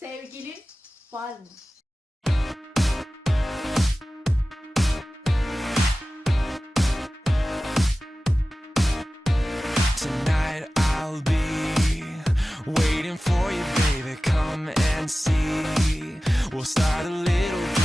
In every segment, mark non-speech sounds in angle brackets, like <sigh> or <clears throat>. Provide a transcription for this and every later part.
Sevgilin var mı? Tonight I'll be waiting for you, baby. Come and see. We'll start a little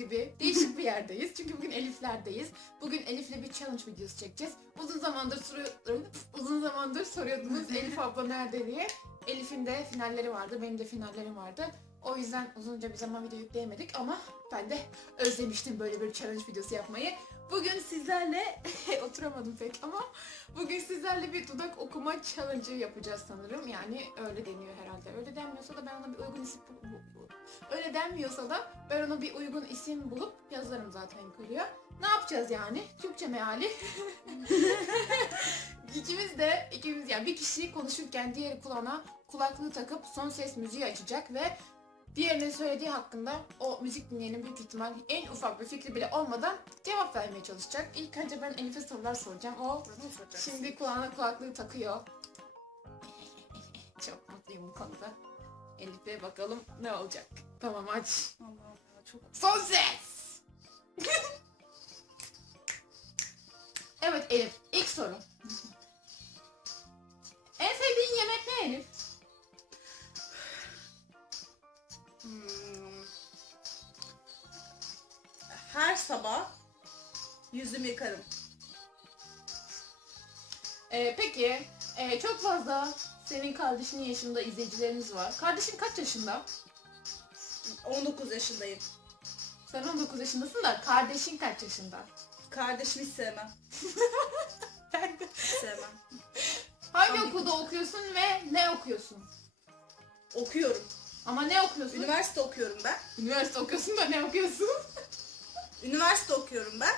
gibi değişik bir yerdeyiz. Çünkü bugün Elifler'deyiz. Bugün Elif'le bir challenge videosu çekeceğiz. Uzun zamandır soru- uzun zamandır soruyordunuz <laughs> Elif abla nerede diye. Elif'in de finalleri vardı, benim de finallerim vardı. O yüzden uzunca bir zaman video yükleyemedik ama ben de özlemiştim böyle bir challenge videosu yapmayı. Bugün sizlerle <laughs> oturamadım pek ama bugün sizlerle bir dudak okuma challenge'ı yapacağız sanırım. Yani öyle deniyor herhalde. Öyle denmiyorsa da ben ona bir uygun isim öyle denmiyorsa da ben ona bir uygun isim bulup yazarım zaten yukarıya. Ne yapacağız yani? Türkçe meali. <laughs> ikimiz de ikimiz yani bir kişi konuşurken diğeri kulağına kulaklığı takıp son ses müziği açacak ve diğerinin söylediği hakkında o müzik dinleyenin büyük ihtimal en ufak bir fikri bile olmadan cevap vermeye çalışacak. İlk önce ben Elif'e sorular soracağım. O şimdi kulağına kulaklığı takıyor. <laughs> Çok mutluyum bu konuda. Elif'e bakalım ne olacak. Tamam aç. Allah'ım ya çok Son ses. <laughs> evet Elif ilk soru. Her sabah yüzümü yıkarım. Ee, peki ee, çok fazla senin kardeşinin yaşında izleyicilerimiz var. Kardeşin kaç yaşında? 19 yaşındayım. Sen 19 yaşındasın da kardeşin kaç yaşında? Kardeşimi hiç sevmem. <laughs> Ben de. Sevmem. Hangi Tabii. okulda okuyorsun ve ne okuyorsun? Okuyorum. Ama ne okuyorsun? Üniversite okuyorum ben. Üniversite okuyorsun da ne okuyorsun? <laughs> Üniversite okuyorum ben.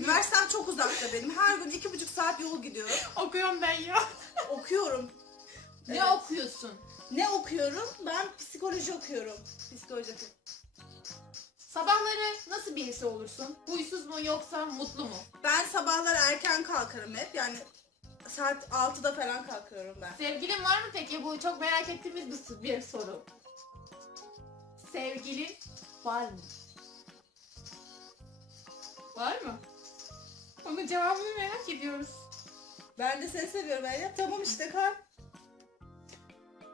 Üniversitem çok uzakta benim. Her gün iki buçuk saat yol gidiyorum. Okuyorum ben ya. Okuyorum. Ne Evet. okuyorsun? Ne okuyorum? Ben psikoloji okuyorum. Psikoloji okuyorum. Sabahları nasıl birisi olursun? Huysuz mu yoksa mutlu mu? Ben sabahlar erken kalkarım hep. Yani saat 6'da falan kalkıyorum ben. Sevgilin var mı peki? Bu çok merak ettiğimiz bir, bir soru. Sevgilin var mı? Var mı? Onun cevabını merak ediyoruz. Ben de seni seviyorum Elyaf. Tamam işte kal.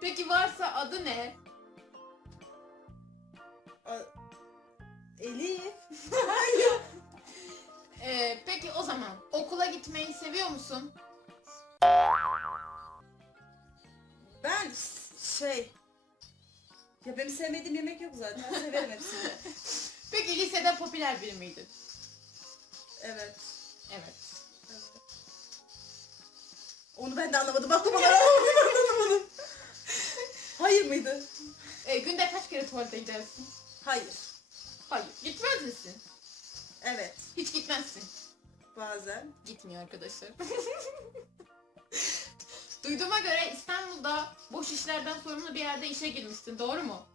Peki varsa adı ne? A- Elif. <laughs> Ee, peki o zaman okula gitmeyi seviyor musun? Ben şey... Ya benim sevmediğim yemek yok zaten. Severim hepsini. <laughs> Peki lisede popüler biri miydin? Evet. Evet. evet. Onu ben de anlamadım. Bak bana ben anlamadım. Hayır mıydı? Ee, günde kaç kere tuvalete gidersin? Hayır. Hayır. Gitmez misin? Evet. Hiç gitmezsin. Bazen. Gitmiyor arkadaşlar. <laughs> Duyduğuma göre İstanbul'da boş işlerden sorumlu bir yerde işe girmişsin. Doğru mu?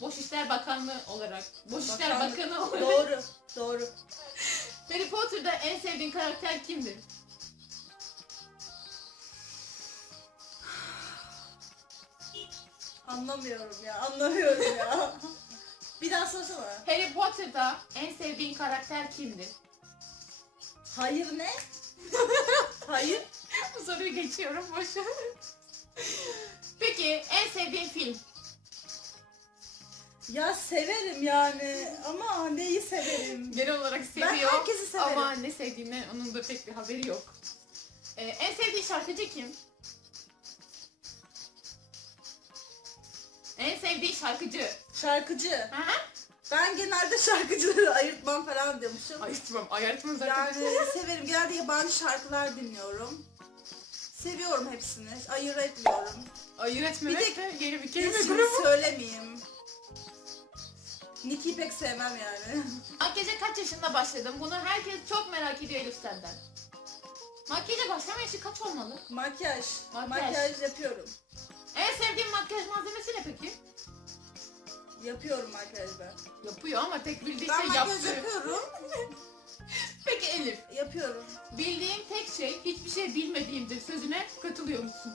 Boş İşler Bakanlığı olarak. Boş İşler Bakanlık. Bakanı olarak. Doğru. Doğru. Harry Potter'da en sevdiğin karakter kimdir? Anlamıyorum ya. Anlamıyorum ya. Bir daha sorsana. Harry Potter'da en sevdiğin karakter kimdir? Hayır ne? Hayır. Bu soruyu geçiyorum boşa. Peki en sevdiğin film? Ya severim yani ama neyi severim? Genel olarak seviyor. Herkesi severim. Ama ne sevdiğinden onun da pek bir haberi yok. Ee, en sevdiğin şarkıcı kim? En sevdiğin şarkıcı. Şarkıcı. Hı hı. Ben genelde şarkıcıları ayırtmam falan diyormuşum. Ayırtmam, ayırtmam zaten. Yani severim. Genelde yabancı şarkılar dinliyorum. Seviyorum hepsini. Ayırt etmiyorum. Ayır etmemek Bir de yeni bir kelime İsmini grubu. söylemeyeyim. Nicki'yi pek sevmem yani. Makyaja kaç yaşında başladın? Bunu herkes çok merak ediyor Elif senden. Makyaja başlama yaşı kaç olmalı? Makyaj. Makyaj. Makyaj, yapıyorum. En sevdiğin makyaj malzemesi ne peki? Yapıyorum makyaj ben. Yapıyor ama tek bildiği Ben şey makyaj yaptı. yapıyorum. <laughs> Peki Elif, Yapıyorum. bildiğim tek şey hiçbir şey bilmediğimdir sözüne katılıyor musun?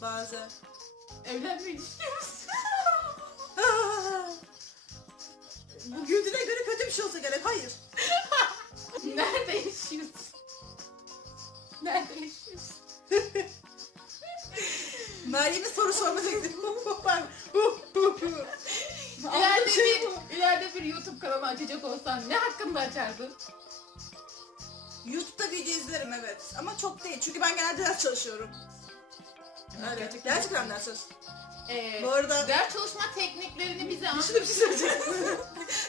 Bazen. Evlenmeyi düşünüyor musun? <laughs> Bu güldüğüne göre kötü bir şey olsa gerek. Hayır. <laughs> Nerede yaşıyorsun? Nerede yaşıyorsun? <laughs> Meryem'in soru sorma tekniği. Ben- İleride Şey bir, ileride bir YouTube kanalı açacak olsan ne hakkında açardın? YouTube'da video izlerim evet. Ama çok değil. Çünkü ben genelde ders çalışıyorum. Evet. Gerçekten. Gerçekten ders çalışıyorum. Ee, Bu arada- ders çalışma tekniklerini bize anlat. Şimdi bir şey söyleyeceğim. <laughs>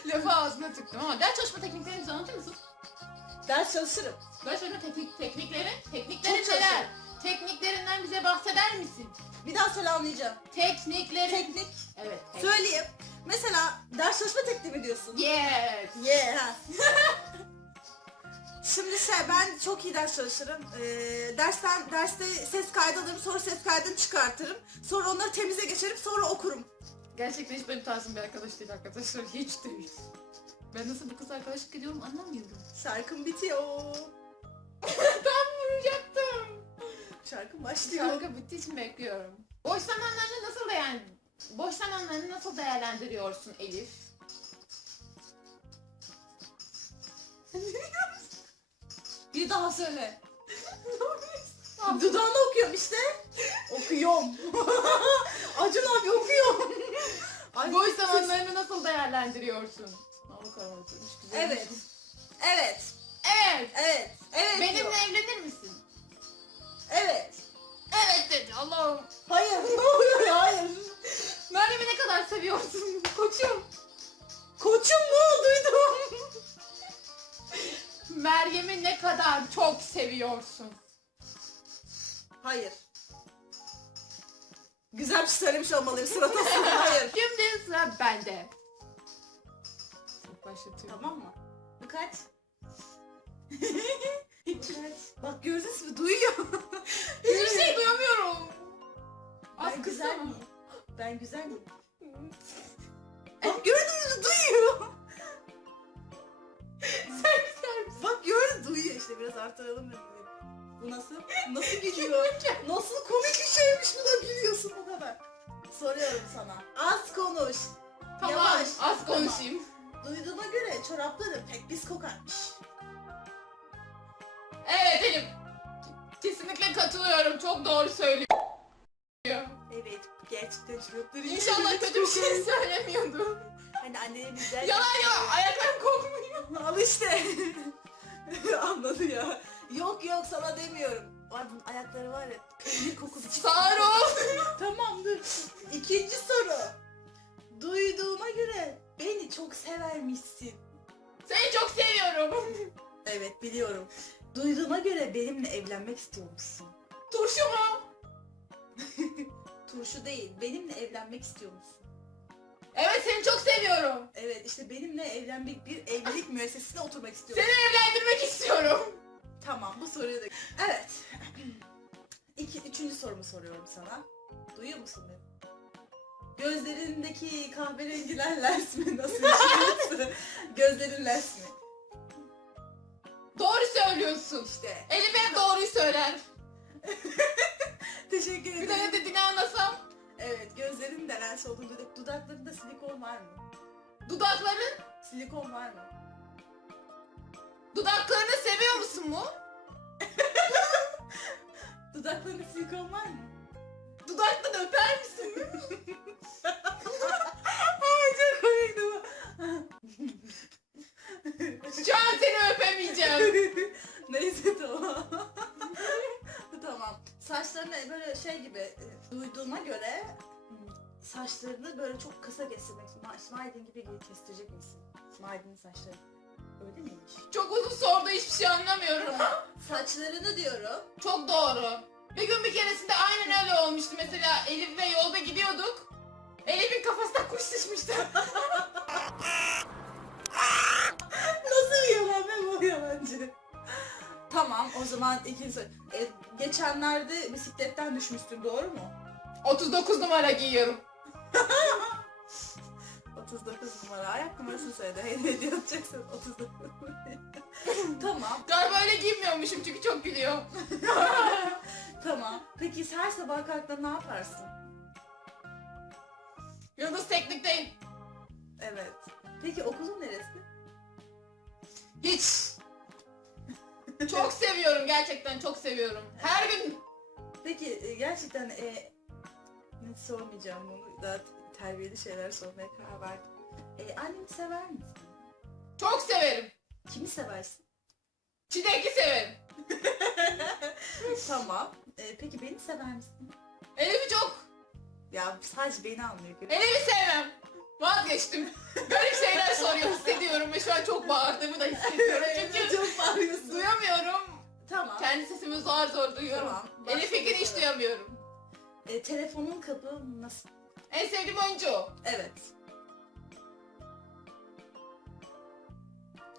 Lafı ağzına tıktım ama ders çalışma tekniklerini bize anlatır mısın? ders çalışırım. Ders çalışma teknik, teknikleri, teknikleri Çok neler? Tekniklerinden bize bahseder misin? Bir daha söyle anlayacağım. Teknikleri. Teknik. evet. tek- Söyleyeyim. Mesela ders çalışma tekniği mi diyorsun? Yes. Yeah. <laughs> Şimdi şey ben çok iyi ders çalışırım. Ee, dersten derste ses kaydı alırım, sonra ses kaydını çıkartırım. Sonra onları temize geçerim, sonra okurum. Gerçekten hiç benim tarzım bir arkadaş değil arkadaşlar. <laughs> Hiç değil. Ben nasıl bir kız arkadaşlık ediyorum anlamıyorum. Şarkım bitiyor. <laughs> Tam vuracaktım. Şarkım başlıyor. Şarkı bittiği için bekliyorum. Boş zamanlarını nasıl değer Boş zamanlarını nasıl değerlendiriyorsun Elif? <laughs> Bir daha söyle. Dudağını okuyorum işte. Okuyorum. <laughs> Acun abi okuyorum. Ay, Boş zamanlarını nasıl değerlendiriyorsun? Ama karar. Evet. Evet. Evet. Evet. Evet. Benimle diyor. evlenir misin? Evet. Evet dedi Allah'ım. Hayır. Ne oluyor? Hayır. Meryem'i ne kadar seviyorsun koçum? Koçum mu? Duydum. Ne kadar çok seviyorsun? Hayır. Güzel bir şey söylemiş olmalıyım sırada <laughs> sonra. Hayır. Şimdi sıra bende. Başlatıyorum. Tamam mı? Bu kaç? <laughs> kaç? Bak gördünüz mü? Duyuyor. <laughs> Hiçbir şey duyamıyorum. Az Ben güzel mı? miyim? Ben güzel miyim? Bak gördünüz mü? Duyuyor. Artıralım dedim. Bu nasıl? Nasıl gidiyor? <laughs> nasıl komik bir şeymiş bu da gülüyorsun bu kadar. Soruyorum sana. Az konuş. Tamam Yavaş, az konuşayım. Duyduğuma göre çorapları pek pis kokarmış. Evet Elif. Kesinlikle katılıyorum. Çok doğru söylüyor. Evet gerçekten çorapları İnşallah kötü bir şey söylemiyordu. Hani annelerimizden... Yalan yalan ayaklarım kokmuyor. Al işte. <laughs> Anladı ya. Yok yok sana demiyorum. Var bunun ayakları var ya. Peynir kokusu. Sağır ol. Tamamdır. İkinci soru. Duyduğuma göre beni çok severmişsin. Seni çok seviyorum. <laughs> Evet biliyorum. Duyduğuma göre benimle evlenmek istiyormuşsun. Turşu mu? <laughs> Turşu değil, benimle evlenmek istiyormuşsun. Evet seni çok seviyorum. Evet işte benimle evlenmek bir evlilik müessesesine oturmak istiyorum. Seni evlendirmek istiyorum. Tamam bu soruyu da... Evet. <clears throat> İki, üçüncü sorumu soruyorum sana. Duyuyor musun beni? Gözlerindeki kahverengiler <laughs> lens mi? Nasıl bir şey? Gözlerin lens mi? Doğru söylüyorsun. İşte. Elif hep doğruyu söyler. <laughs> Teşekkür Bir de ederim. ne dediğini anlasam. Evet gözlerin de lens olduğunu duyduk. Dudaklarında silikon var mı? Dudakların, Silikon var mı? Dudaklarını seviyor musun mu? <laughs> Dudaklarında silikon var mı? Dudaktan öper misin? Ay çok komikti bu. Şu an seni öpemeyeceğim. <laughs> Neyse tamam. <laughs> tamam. Saçlarını böyle şey gibi e, duyduğuma göre saçlarını böyle çok kısa kestirmek Ma- Smaydin gibi kestirecek misin? Smaydin'in saçları. Öyle miymiş? Çok uzun sordu hiçbir şey anlamıyorum. Saçlarını diyorum. Çok doğru. Bir gün bir keresinde aynen öyle olmuştu. Mesela Elif ve yolda gidiyorduk. Elif'in kafasına kuş sıçmıştı. <laughs> Nasıl bir yalan yabancı. tamam o zaman ikinci. E, geçenlerde bisikletten düşmüştün doğru mu? 39 numara giyiyorum. <laughs> 39 numara ayak numarasını söyle. Hediye hediye atacaksın 39 Tamam. Galiba öyle giymiyormuşum çünkü çok gülüyor. <laughs> Tamam. Peki her sabah kalktığında ne yaparsın? Yıldız Teknik'teyim. Evet. Peki okulun neresi? Hiç. <laughs> çok seviyorum gerçekten çok seviyorum. Her gün Peki e, gerçekten e, ne sormayacağım bunu daha terbiyeli şeyler sormaya karar verdim. E, anneni sever misin? çok severim. Kimi seversin? Çilekli severim. <laughs> tamam. E, peki beni sever misin? Elif'i çok. Ya sadece beni anlıyor. Elif'i sevmem. Vazgeçtim. Garip şeyler soruyor hissediyorum ve şu an çok bağırdığımı da hissediyorum. Çünkü çok bağırıyorsun. duyamıyorum. Tamam. Kendi sesimi zor zor duyuyorum. Tamam. Elif hiç duyamıyorum. E, telefonun kapı nasıl? En sevdiğim oyuncu. Evet.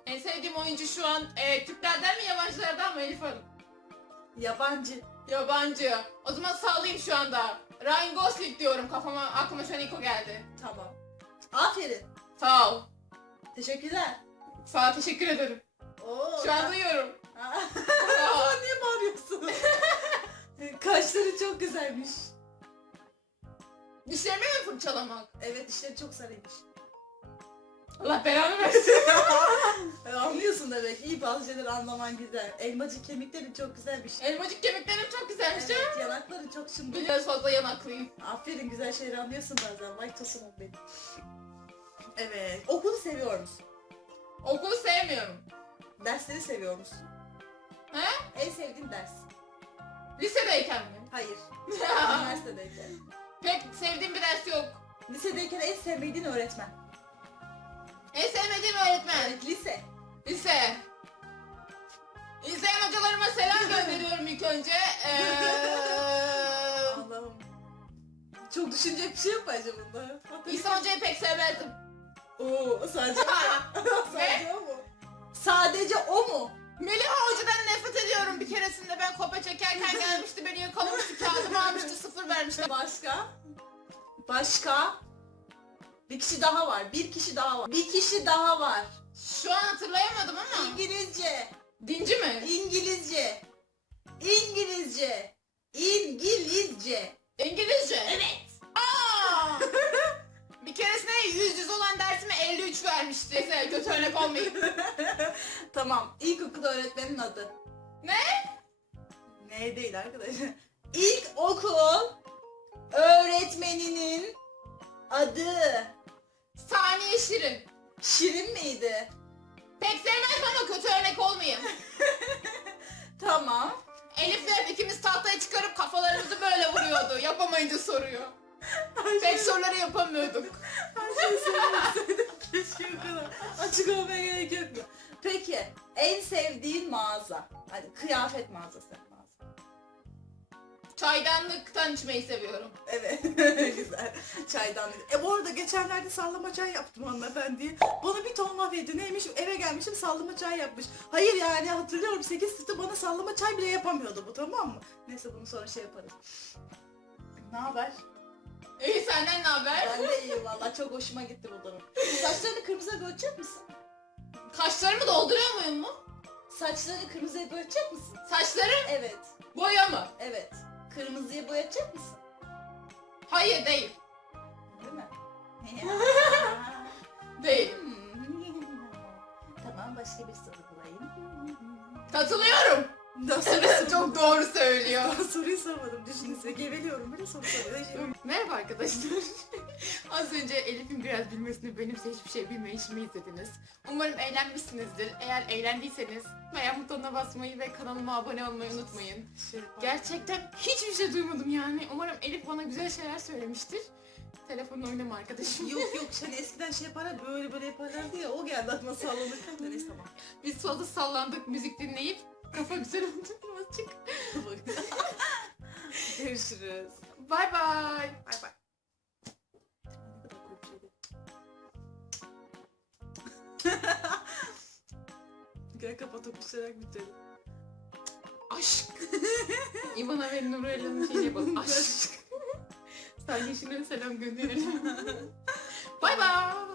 En sevdiğim oyuncu şu an e, Türklerden mi yabancılardan mı Elif Hanım? Yabancı. Yabancı. O zaman sallayayım şu anda. Ryan Gosling diyorum kafama aklıma şu an ilk o geldi. Tamam. Aferin. Sağ ol. Teşekkürler. Sağ ol teşekkür ederim. Oo, Şu an duyuyorum. Aa. <laughs> Niye bağırıyorsun? <laughs> Kaşları çok güzelmiş. Dişlerimi mi fırçalamak? Evet işte çok sarıymış. Allah belanı <laughs> versin. E, Anlıyorsun demek. İyi bazı şeyleri anlaman güzel. Elmacık kemikleri çok güzelmiş. Elmacık kemiklerim çok güzelmiş. Evet, yanakları çok şıngır. Biraz fazla yanaklıyım. Aferin güzel şeyler anlıyorsun bazen. Vay tosumum benim. Evet. Okulu seviyor musun? Okulu sevmiyorum. Dersleri seviyor musun? He? En sevdiğin ders? Lisedeyken mi? Hayır. <laughs> Üniversitedeyken. Pek sevdiğim bir ders yok. Lisedeyken en sevmediğin öğretmen. En sevmediğim öğretmen. Evet lise. Lise. İzleyen hocalarıma selam gönderiyorum ilk önce. Ee, <laughs> Allah'ım. Çok düşünecek bir şey yok bence bunda. İhsan Hoca'yı pek sevmezdim. Oo sadece <laughs> sadece o mu? Sadece o mu? Başka? Bir kişi daha var. Bir kişi daha var. Bir kişi daha var. Şu an hatırlayamadım ama. İngilizce. Dinci mi? İngilizce. İngilizce. İngilizce. İngilizce. Evet. Aa! <laughs> bir keresinde yüz yüz olan dersime 53 vermişti. Neyse kötü örnek olmayayım. <laughs> Tamam. İlkokul öğretmenin adı. Ne? Ne değil arkadaşlar. İlkokul öğretmeninin adı. Saniye Şirin. Şirin miydi? Pek sevmez ama kötü örnek olmayayım. <laughs> Tamam. Elif'le hep ikimiz tahtaya çıkarıp kafalarımızı böyle vuruyordu. Yapamayınca soruyor. Pek soruları yapamıyorduk. Her şeyi söylemek Keşke o kadar. Açık olmaya gerek yok mu? Peki en sevdiğin mağaza? Hadi kıyafet mağazası. Çaydanlıktan içmeyi seviyorum. Evet <laughs> güzel. Çaydan. E bu arada geçenlerde sallama çay yaptım hanımefendiye. Bana bir ton laf etti. Neymiş eve gelmişim sallama çay yapmış. Hayır yani hatırlıyorum 8 sınıfta bana sallama çay bile yapamıyordu bu tamam mı? Neyse bunu sonra şey yaparız. Ne haber? İyi senden ne haber? Ben de iyiyim valla çok hoşuma gitti bu durum. Saçlarını kırmızıya boyayacak mısın? Kaşlarımı dolduruyor muyum mu? Saçlarını kırmızıya boyayacak mısın? Saçlarım Evet. boya mı? Evet. Kırmızıya boyayacak mısın? Hayır değil. Değil mi? <laughs> Değil. Hmm. <laughs> tamam başka bir soru bulayım. Katılıyorum. Nasıl <laughs> Çok doğru söylüyor. Soruyu sormadım düşünün geveliyorum böyle soru soruyor. Merhaba arkadaşlar. <laughs> Az önce Elif'in biraz bilmesini benimse hiçbir şey bilmeyişimi izlediniz. Umarım eğlenmişsinizdir. Eğer eğlendiyseniz beğen butonuna basmayı ve kanalıma abone olmayı unutmayın. Gerçekten hiçbir şey duymadım yani. Umarım Elif bana güzel şeyler söylemiştir. Telefonla oynama arkadaşım. Yok yok hani eskiden şey yaparlar böyle böyle yaparlardı ya o geldi aklıma sallanırken de neyse tamam. Biz fazla sallandık müzik dinleyip kafa güzel oldu birazcık. <laughs> Görüşürüz. Bay bay. Bay bay. <laughs> Gel kafa tokuşarak bitirelim. Aşk. <laughs> İvana ve Nurella'nın şeyini yapalım. Aşk. Sen yeşilin selam gönderelim. Bay bay.